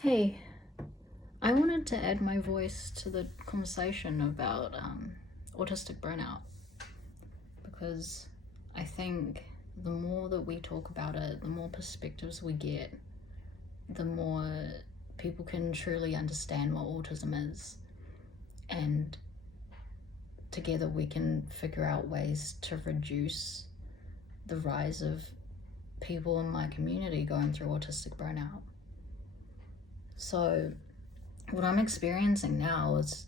Hey, I wanted to add my voice to the conversation about autistic burnout because I think the more that we talk about it, the more perspectives we get, the more people can truly understand what autism is. And together we can figure out ways to reduce the rise of people in my community going through autistic burnout. So, what I'm experiencing now is,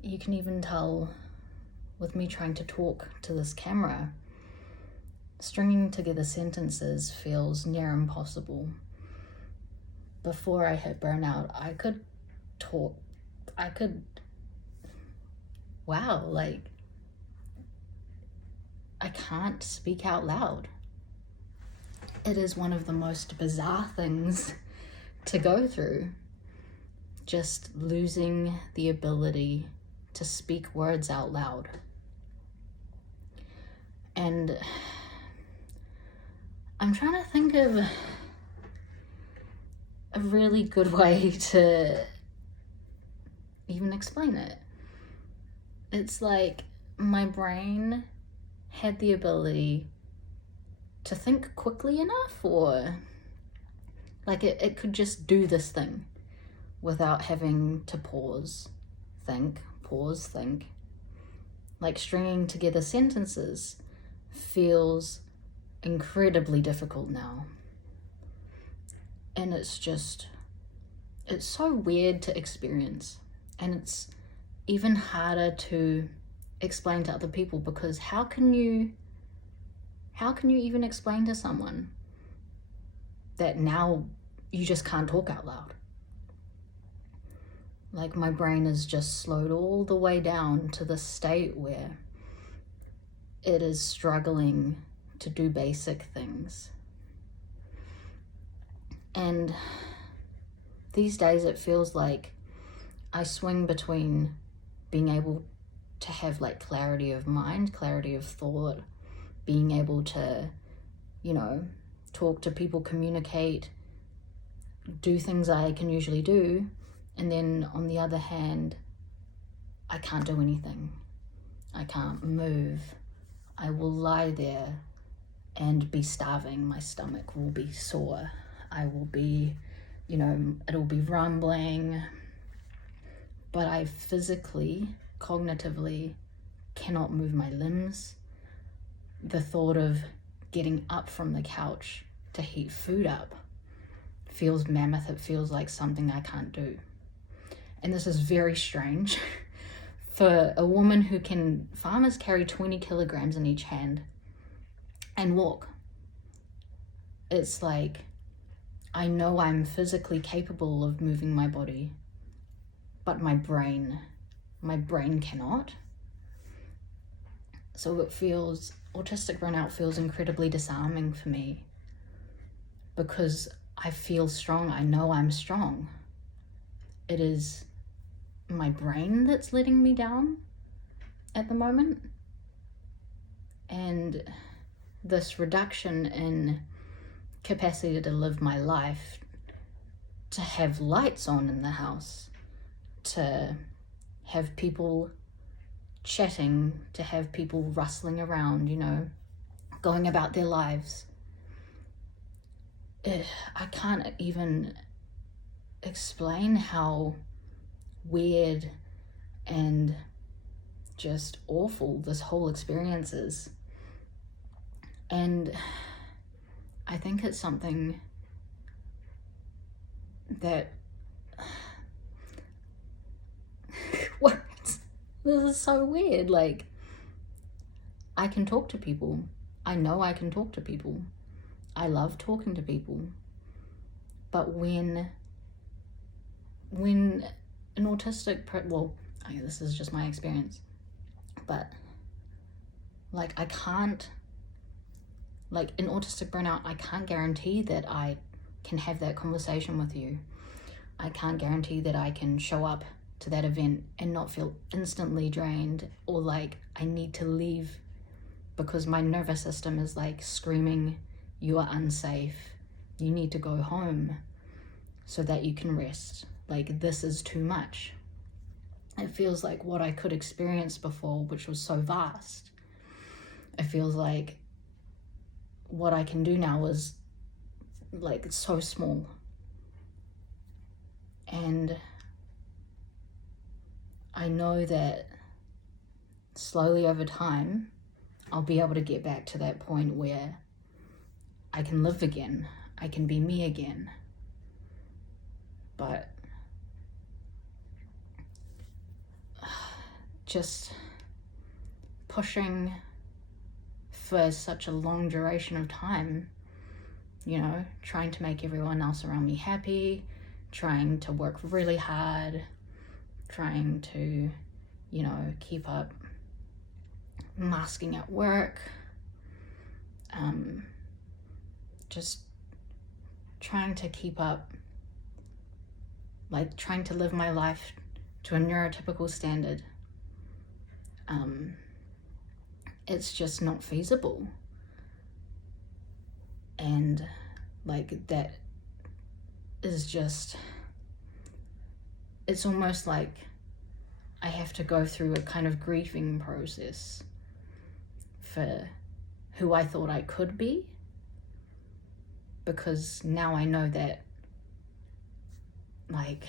you can even tell with me trying to talk to this camera, stringing together sentences feels near impossible. Before I hit burnout, I could talk, I can't speak out loud. It is one of the most bizarre things to go through, just losing the ability to speak words out loud. And I'm trying to think of a really good way to even explain it. It's like my brain had the ability to think quickly enough, or like it could just do this thing without having to pause, think. Like stringing together sentences feels incredibly difficult now. And it's so weird to experience. And it's even harder to explain to other people, because how can you even explain to someone that now you just can't talk out loud? Like, my brain is just slowed all the way down to the state where it is struggling to do basic things. And these days it feels like I swing between being able to have like clarity of mind, clarity of thought, being able to, talk to people, communicate, do things I can usually do. And then on the other hand, I can't do anything. I can't move. I will lie there and be starving. My stomach will be sore. I will be, it'll be rumbling. But I physically, cognitively cannot move my limbs. The thought of getting up from the couch to heat food up feels mammoth. It feels like something I can't do. And this is very strange for a woman who can, farmers carry 20 kilograms in each hand and walk. It's like, I know I'm physically capable of moving my body, but my brain cannot. So autistic burnout feels incredibly disarming for me, because I feel strong. I know I'm strong. It is my brain that's letting me down at the moment. And this reduction in capacity to live my life, to have lights on in the house, to have people chatting, to have people rustling around, going about their lives. I can't even explain how weird and just awful this whole experience is. And I think it's something that this is so weird. Like, I can talk to people. I know I can talk to people. I love talking to people. But when an autistic, this is just my experience, but like, I can't, like in autistic burnout, I can't guarantee that I can have that conversation with you. I can't guarantee that I can show up to that event and not feel instantly drained, or like I need to leave because my nervous system is like screaming, you are unsafe, you need to go home. so that you can rest. Like, this is too much. It feels like what I could experience before, which was so vast. It feels like what I can do now is like so small. And I know that slowly over time, I'll be able to get back to that point where I can live again. I can be me again. But just pushing for such a long duration of time, you know, trying to make everyone else around me happy, trying to work really hard, trying to, you know, keep up masking at work, just trying to keep up, like trying to live my life to a neurotypical standard. It's just not feasible. And like that is just, it's almost like I have to go through a kind of grieving process for who I thought I could be, because now I know that, like,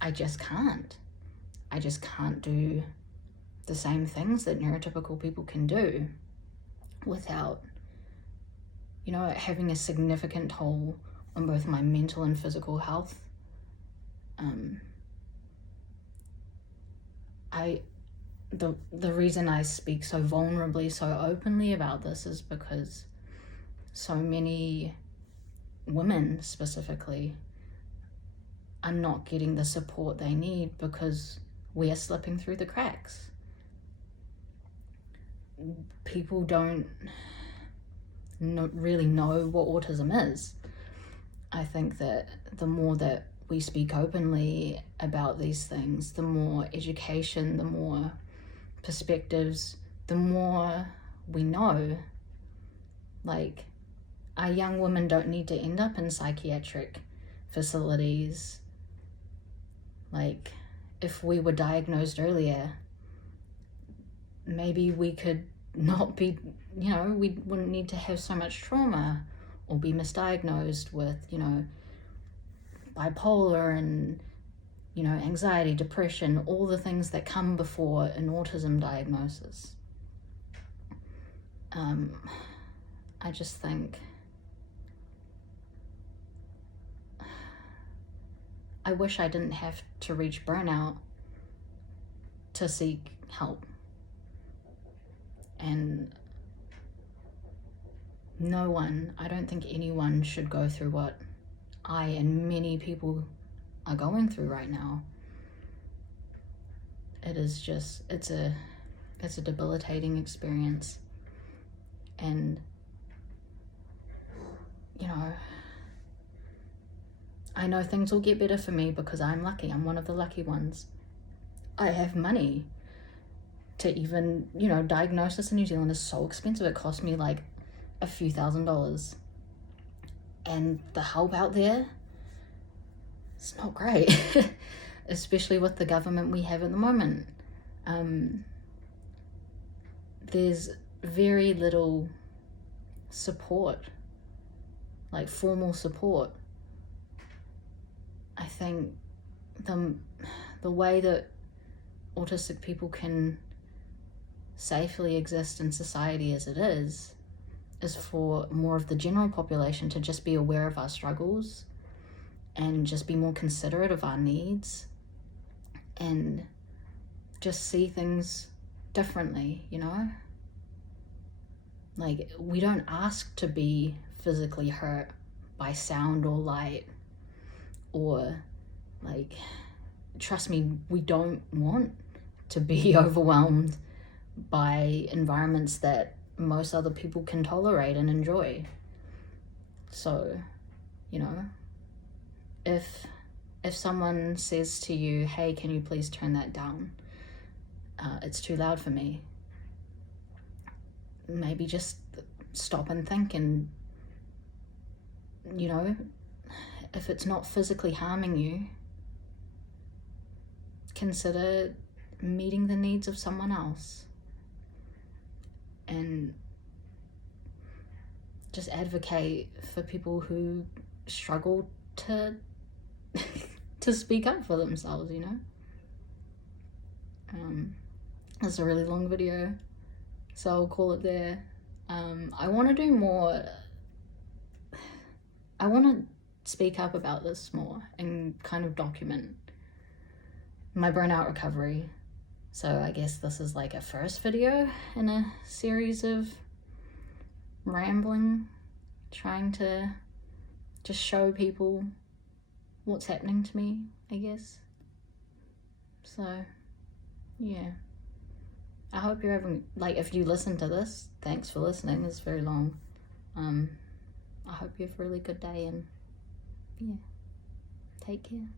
I just can't do the same things that neurotypical people can do without, you know, having a significant toll on both my mental and physical health. The reason I speak so vulnerably, so openly about this is because so many women specifically are not getting the support they need because we are slipping through the cracks. People don't really know what autism is. I think that the more that we speak openly about these things, the more education, the more perspectives, the more we know. Like, our young women don't need to end up in psychiatric facilities. Like, if we were diagnosed earlier, maybe we could not be, you know, we wouldn't need to have so much trauma or be misdiagnosed with, you know, bipolar and, you know, anxiety, depression, all the things that come before an autism diagnosis. I just think I wish I didn't have to reach burnout to seek help. And no one, I don't think anyone should go through what I and many people are going through right now. It is just, it's a debilitating experience. And, you know, I know things will get better for me because I'm lucky. I'm one of the lucky ones. I have money to even, you know, diagnosis in New Zealand is so expensive. It cost me like a few $1,000s. And the help out there, it's not great, especially with the government we have at the moment. There's very little support, like formal support. I think the way that autistic people can safely exist in society as it is for more of the general population to just be aware of our struggles and just be more considerate of our needs and just see things differently, you know? Like, we don't ask to be physically hurt by sound or light, or like, trust me, we don't want to be overwhelmed by environments that most other people can tolerate and enjoy. So, you know, if someone says to you, hey, can you please turn that down? It's too loud for me. Maybe just stop and think and, you know, if it's not physically harming you, consider meeting the needs of someone else. And just advocate for people who struggle to to speak up for themselves, you know? It's a really long video, so I'll call it there. I want to do more. I want to speak up about this more and kind of document my burnout recovery. So I guess this is like a first video in a series of rambling, trying to just show people what's happening to me, I guess. So yeah, I hope you're having, like, if you listen to this, thanks for listening. It's very long. I hope you have a really good day, and yeah, take care.